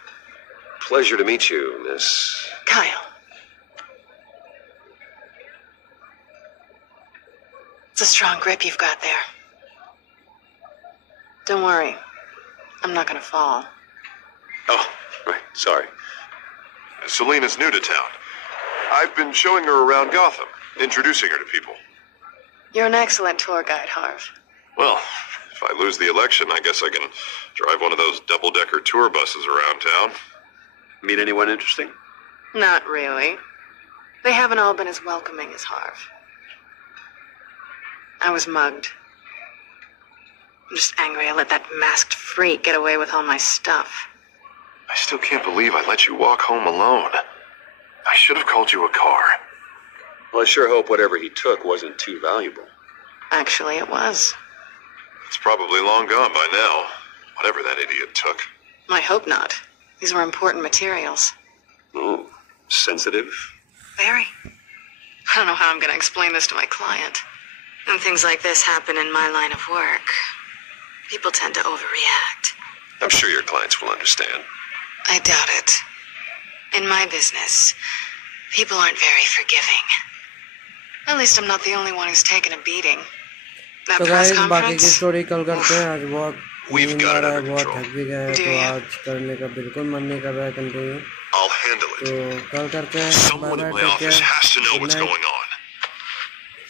Pleasure to meet you, Miss... Kyle. It's a strong grip you've got there. Don't worry. I'm not gonna fall. Oh, right. Sorry. Selena's new to town. I've been showing her around Gotham, introducing her to people. You're an excellent tour guide, Harv. Well, if I lose the election, I guess I can drive one of those double-decker tour buses around town. Meet anyone interesting? Not really. They haven't all been as welcoming as Harv. I was mugged. I'm just angry I let that masked freak get away with all my stuff. I still can't believe I let you walk home alone. I should have called you a car. Well, I sure hope whatever he took wasn't too valuable. Actually, it was. It's probably long gone by now, whatever that idiot took. I hope not. These were important materials. Oh, sensitive? Very. I don't know how I'm going to explain this to my client. When things like this happen in my line of work, people tend to overreact. I'm sure your clients will understand. I doubt it. In my business, people aren't very forgiving. At least I'm not the only one who's taken a beating. That तो press guys बाकी की conference? Story कल करते हैं आज बहुत We've नींद got uh it रहा है under बहुत control. थक भी गए हैं Do तो you? आज करने का बिल्कुल मन नहीं कर रहा है कंटिन्यू I'll handle तो it. कल करते हैं Someone in my office has to know what's going